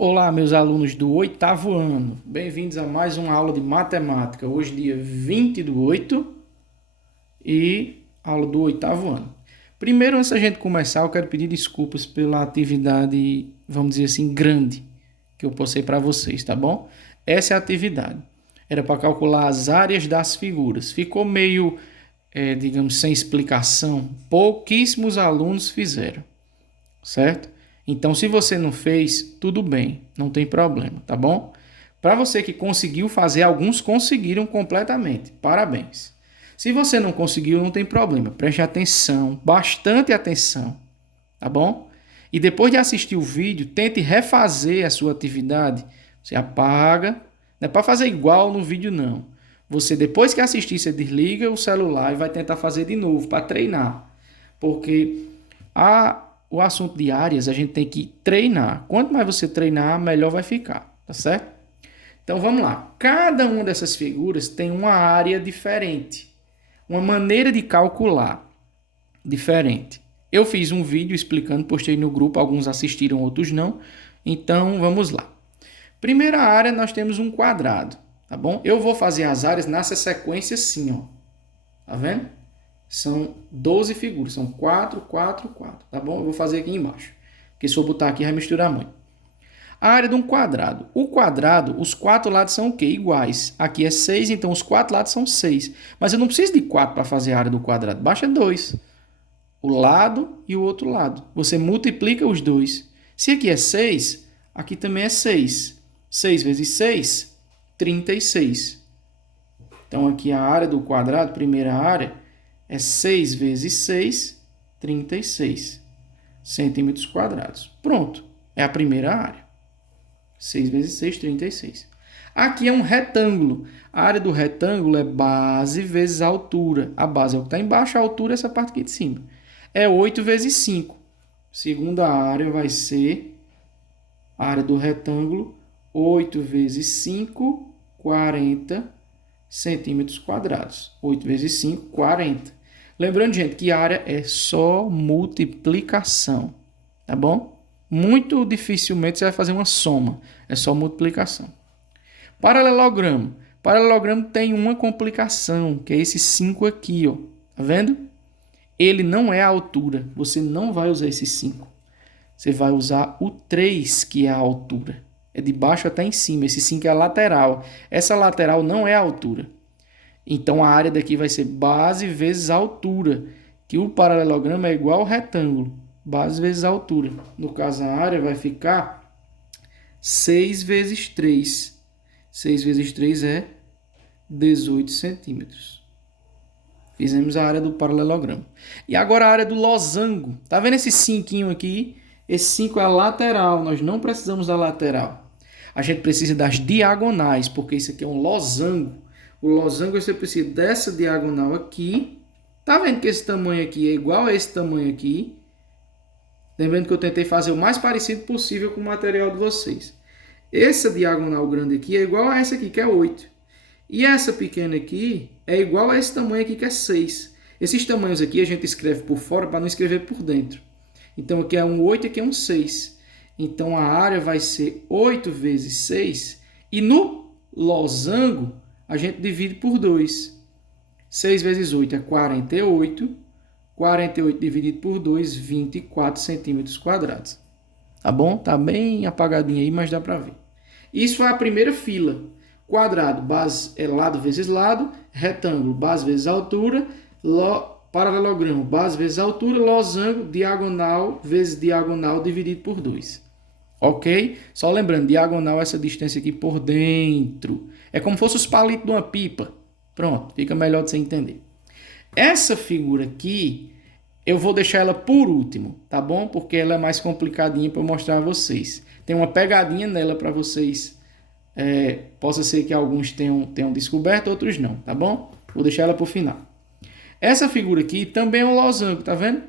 Olá, meus alunos do oitavo ano. Bem-vindos a mais uma aula de matemática. Hoje, dia 20 do 8 e aula do oitavo ano. Primeiro, antes da gente começar, eu quero pedir desculpas pela atividade, vamos dizer assim, grande que eu postei para vocês, tá bom? Essa é a atividade. Era para calcular as áreas das figuras. Ficou meio, digamos, sem explicação. Pouquíssimos alunos fizeram, certo? Então, se você não fez, tudo bem, não tem problema, tá bom? Para você que conseguiu fazer, alguns conseguiram completamente. Parabéns. Se você não conseguiu, não tem problema. Preste atenção, bastante atenção, tá bom? E depois de assistir o vídeo, tente refazer a sua atividade. Você apaga, não é para fazer igual no vídeo não. Você depois que assistir, você desliga o celular e vai tentar fazer de novo para treinar. Porque o assunto de áreas a gente tem que treinar. Quanto mais você treinar, melhor vai ficar, tá certo? Então vamos lá. Cada uma dessas figuras tem uma área diferente, uma maneira de calcular diferente. Eu fiz um vídeo explicando, postei no grupo, alguns assistiram, outros não. Então vamos lá. Primeira área, nós temos um quadrado, tá bom? Eu vou fazer as áreas nessa sequência assim, ó. Tá vendo? São 12 figuras, são 4, 4, 4, tá bom? Eu vou fazer aqui embaixo, porque se eu botar aqui vai misturar muito. A área de um quadrado. O quadrado, os quatro lados são o quê? Iguais. Aqui é 6, então os quatro lados são 6. Mas eu não preciso de 4 para fazer a área do quadrado, basta 2. O lado e o outro lado. Você multiplica os dois. Se aqui é 6, aqui também é 6. 6 vezes 6, 36. Então aqui a área do quadrado, primeira área, é 6 vezes 6, 36 centímetros quadrados. Pronto, é a primeira área. 6 vezes 6, 36. Aqui é um retângulo. A área do retângulo é base vezes a altura. A base é o que está embaixo, a altura é essa parte aqui de cima. É 8 vezes 5. Segunda área vai ser a área do retângulo, 8 vezes 5, 40 centímetros quadrados. 8 vezes 5, 40. Lembrando, gente, que área é só multiplicação, tá bom? Muito dificilmente você vai fazer uma soma, é só multiplicação. Paralelogramo. Paralelogramo tem uma complicação, que é esse 5 aqui, ó. Tá vendo? Ele não é a altura, você não vai usar esse 5. Você vai usar o 3, que é a altura. É de baixo até em cima, esse 5 é a lateral. Essa lateral não é a altura. Então, a área daqui vai ser base vezes a altura, que o paralelogramo é igual ao retângulo. Base vezes a altura. No caso, a área vai ficar 6 vezes 3. 6 vezes 3 é 18 centímetros. Fizemos a área do paralelogramo. E agora a área do losango. Tá vendo esse 5 aqui? Esse 5 é a lateral. Nós não precisamos da lateral. A gente precisa das diagonais, porque isso aqui é um losango. O losango você precisa dessa diagonal aqui. Tá vendo que esse tamanho aqui é igual a esse tamanho aqui? Lembrando que eu tentei fazer o mais parecido possível com o material de vocês. Essa diagonal grande aqui é igual a essa aqui, que é 8. E essa pequena aqui é igual a esse tamanho aqui, que é 6. Esses tamanhos aqui a gente escreve por fora para não escrever por dentro. Então aqui é um 8 e aqui é um 6. Então a área vai ser 8 vezes 6. E no losango a gente divide por 2. 6 vezes 8 é 48. 48 dividido por 2, 24 centímetros quadrados. Tá bom? Tá bem apagadinho aí, mas dá para ver. Isso é a primeira fila. Quadrado, base é lado vezes lado. Retângulo, base vezes altura. Paralelogramo, base vezes altura. Losango, diagonal vezes diagonal dividido por 2. Ok? Só lembrando, diagonal é essa distância aqui por dentro. É como se fosse os palitos de uma pipa. Pronto, fica melhor de você entender. Essa figura aqui, eu vou deixar ela por último, tá bom? Porque ela é mais complicadinha para mostrar a vocês. Tem uma pegadinha nela para vocês. Possa ser que alguns tenham descoberto, outros não, tá bom? Vou deixar ela para o final. Essa figura aqui também é um losango, tá vendo?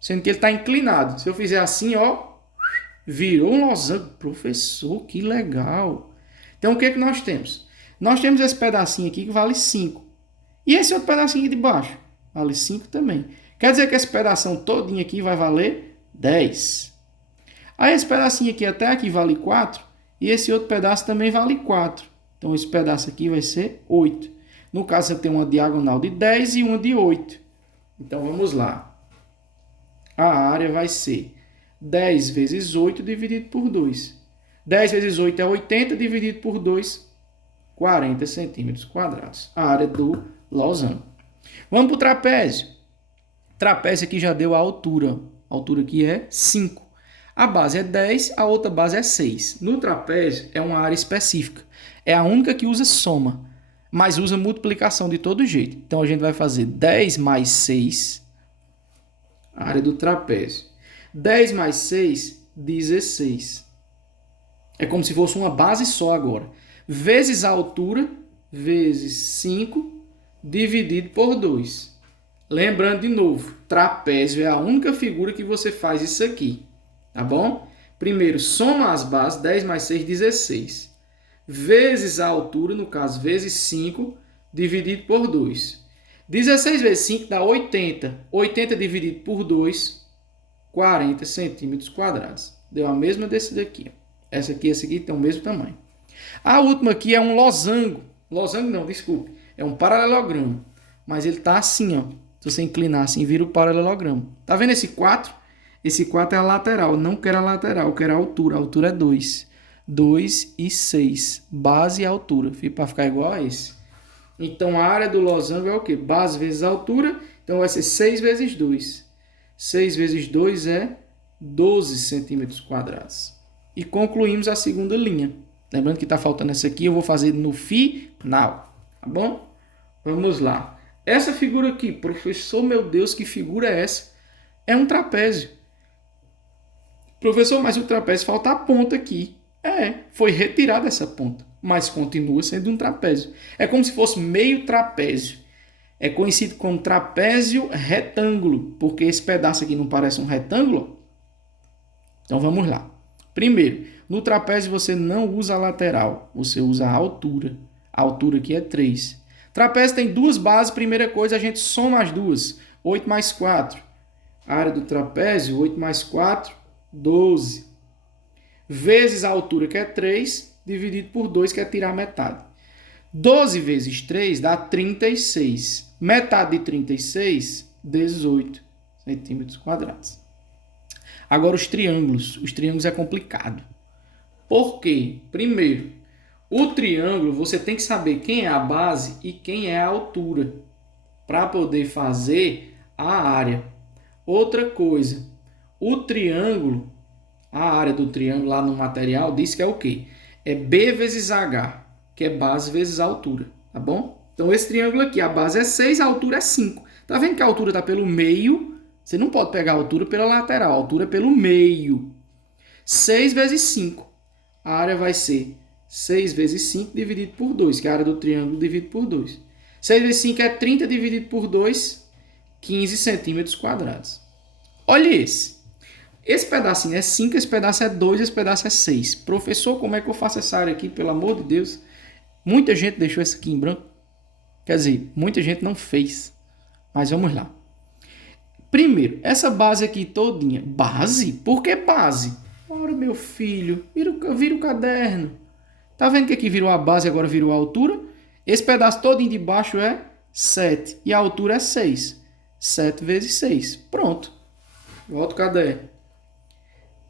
Sendo que ele está inclinado. Se eu fizer assim, ó, virou um losango. Professor, que legal. Então, o que é que nós temos? Nós temos esse pedacinho aqui que vale 5. E esse outro pedacinho aqui de baixo vale 5 também. Quer dizer que esse pedação todinho aqui vai valer 10. Aí esse pedacinho aqui até aqui vale 4 e esse outro pedaço também vale 4. Então esse pedaço aqui vai ser 8. No caso, você tem uma diagonal de 10 e uma de 8. Então vamos lá. A área vai ser 10 vezes 8 dividido por 2. 10 vezes 8 é 80, dividido por 2, 40 centímetros quadrados. A área do losango. Vamos para o trapézio. Trapézio aqui já deu a altura. A altura aqui é 5. A base é 10, a outra base é 6. No trapézio é uma área específica. É a única que usa soma, mas usa multiplicação de todo jeito. Então a gente vai fazer 10 mais 6, a área do trapézio. 10 mais 6, 16. É como se fosse uma base só agora. Vezes a altura, vezes 5, dividido por 2. Lembrando de novo, trapézio é a única figura que você faz isso aqui. Tá bom? Primeiro, soma as bases, 10 mais 6, 16. Vezes a altura, no caso, vezes 5, dividido por 2. 16 vezes 5 dá 80. 80 dividido por 2, 40 centímetros quadrados. Deu a mesma desse daqui. Essa aqui tem o mesmo tamanho. A última aqui é um losango. Losango não, desculpe. É um paralelogramo. Mas ele está assim, ó. Se você inclinar assim, vira o paralelogramo. Tá vendo esse 4? Esse 4 é a lateral. Não quero a lateral, eu quero a altura. A altura é 2. 2 e 6. Base e altura. Para ficar igual a esse. Então, a área do losango é o quê? Base vezes altura. Então, vai ser 6 vezes 2. 6 vezes 2 é 12 centímetros quadrados. E concluímos a segunda linha. Lembrando que está faltando essa aqui, eu vou fazer no final. Tá bom? Vamos lá. Essa figura aqui, professor, meu Deus, que figura é essa? É um trapézio. Professor, mas o trapézio falta a ponta aqui. Foi retirada essa ponta, mas continua sendo um trapézio. É como se fosse meio trapézio. É conhecido como trapézio retângulo, porque esse pedaço aqui não parece um retângulo? Então vamos lá. Primeiro, no trapézio você não usa a lateral, você usa a altura. A altura aqui é 3. Trapézio tem duas bases, primeira coisa a gente soma as duas. 8 mais 4. A área do trapézio, 8 mais 4, 12. Vezes a altura, que é 3, dividido por 2, que é tirar a metade. 12 vezes 3 dá 36. Metade de 36, 18 centímetros quadrados. Agora os triângulos. Os triângulos é complicado. Por quê? Primeiro, o triângulo você tem que saber quem é a base e quem é a altura para poder fazer a área. Outra coisa, o triângulo, a área do triângulo lá no material diz que é o quê? É B vezes H, que é base vezes altura, tá bom? Então esse triângulo aqui, a base é 6, a altura é 5. Tá vendo que a altura está pelo meio? Você não pode pegar a altura pela lateral, a altura é pelo meio. 6 vezes 5. A área vai ser 6 vezes 5 dividido por 2, que é a área do triângulo dividido por 2. 6 vezes 5 é 30 dividido por 2, 15 centímetros quadrados. Olha esse. Esse pedacinho é 5, esse pedaço é 2, esse pedaço é 6. Professor, como é que eu faço essa área aqui? Pelo amor de Deus. Muita gente deixou isso aqui em branco. Quer dizer, muita gente não fez. Mas vamos lá. Primeiro, essa base aqui todinha. Base? Por que base? Ora, meu filho, vira o caderno. Tá vendo que aqui virou a base e agora virou a altura? Esse pedaço todinho de baixo é 7 e a altura é 6. 7 vezes 6. Pronto. Volta o caderno.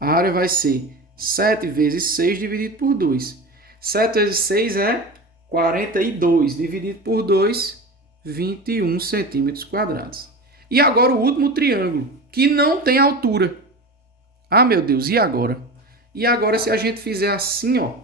A área vai ser 7 vezes 6 dividido por 2. 7 vezes 6 é 42. Dividido por 2, 21 centímetros quadrados. E agora o último triângulo, que não tem altura. Ah, meu Deus, e agora? E agora se a gente fizer assim, ó.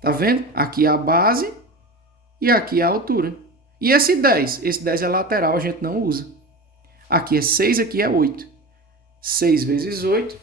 Tá vendo? Aqui é a base e aqui é a altura. E esse 10? Esse 10 é lateral, a gente não usa. Aqui é 6, aqui é 8. 6 vezes 8,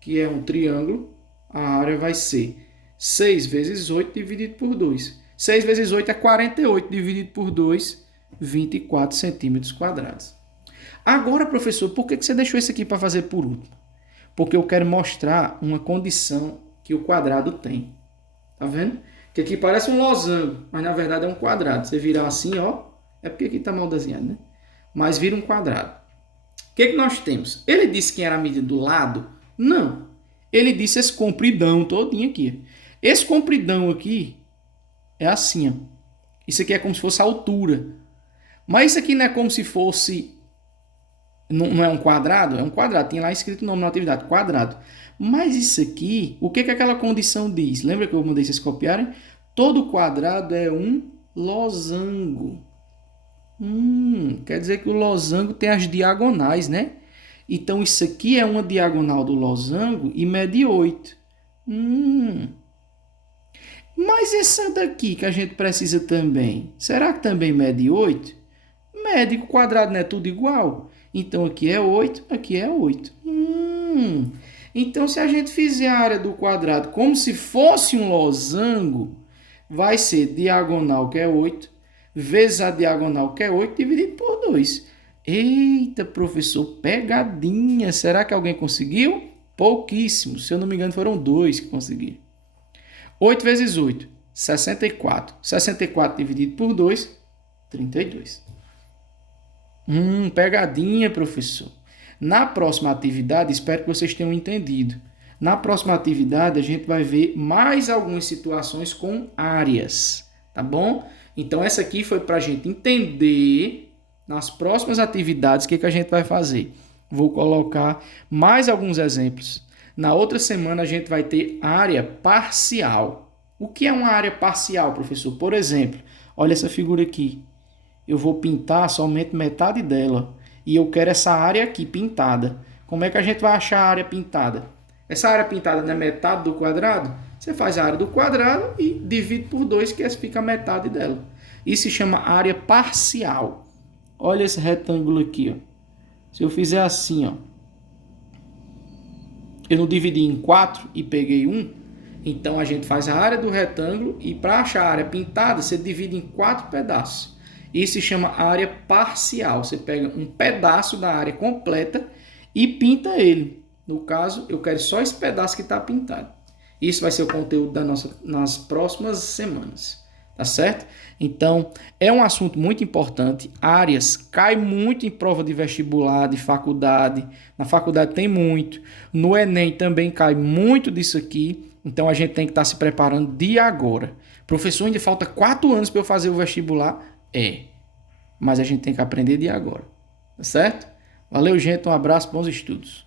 que é um triângulo, a área vai ser 6 vezes 8 dividido por 2. 6 vezes 8 é 48, dividido por 2, 24 centímetros quadrados. Agora, professor, por que você deixou isso aqui para fazer por último? Porque eu quero mostrar uma condição que o quadrado tem. Tá vendo? Que aqui parece um losango, mas na verdade é um quadrado. Você virar assim, ó, é porque aqui está mal desenhado, né? Mas vira um quadrado. O que nós temos? Ele disse que era a medida do lado? Não. Ele disse esse compridão todinho aqui. Esse compridão aqui é assim, ó. Isso aqui é como se fosse a altura. Mas isso aqui não é como se fosse... Não é um quadrado? É um quadrado. Tem lá escrito o nome na atividade, quadrado. Mas isso aqui, o que aquela condição diz? Lembra que eu mandei vocês copiarem? Todo quadrado é um losango. Quer dizer que o losango tem as diagonais, né? Então, isso aqui é uma diagonal do losango e mede 8. Mas essa daqui que a gente precisa também, será que também mede 8? Mede, o quadrado não é tudo igual? Então, aqui é 8, aqui é 8. Então, se a gente fizer a área do quadrado como se fosse um losango, vai ser diagonal, que é 8, vezes a diagonal, que é 8, dividido por 2. Eita, professor, pegadinha. Será que alguém conseguiu? Pouquíssimo. Se eu não me engano, foram 2 que conseguiram. 8 vezes 8, 64. 64 dividido por 2, 32. Pegadinha, professor. Na próxima atividade, espero que vocês tenham entendido. Na próxima atividade, a gente vai ver mais algumas situações com áreas, tá bom? Então, essa aqui foi para a gente entender, nas próximas atividades, o que a gente vai fazer. Vou colocar mais alguns exemplos. Na outra semana, a gente vai ter área parcial. O que é uma área parcial, professor? Por exemplo, olha essa figura aqui. Eu vou pintar somente metade dela. E eu quero essa área aqui pintada. Como é que a gente vai achar a área pintada? Essa área pintada não é metade do quadrado? Você faz a área do quadrado e divide por 2, que fica a metade dela. Isso se chama área parcial. Olha esse retângulo aqui, ó. Se eu fizer assim, ó, eu não dividi em 4 e peguei 1, então a gente faz a área do retângulo e para achar a área pintada, você divide em 4 pedaços. Isso se chama área parcial. Você pega um pedaço da área completa e pinta ele. No caso, eu quero só esse pedaço que está pintado. Isso vai ser o conteúdo nas próximas semanas. Tá certo? Então, é um assunto muito importante. Áreas cai muito em prova de vestibular, de faculdade. Na faculdade tem muito. No Enem também cai muito disso aqui. Então, a gente tem que estar se preparando de agora. Professor, ainda falta 4 anos para eu fazer o vestibular? Mas a gente tem que aprender de agora. Tá certo? Valeu, gente. Um abraço. Bons estudos.